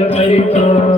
like a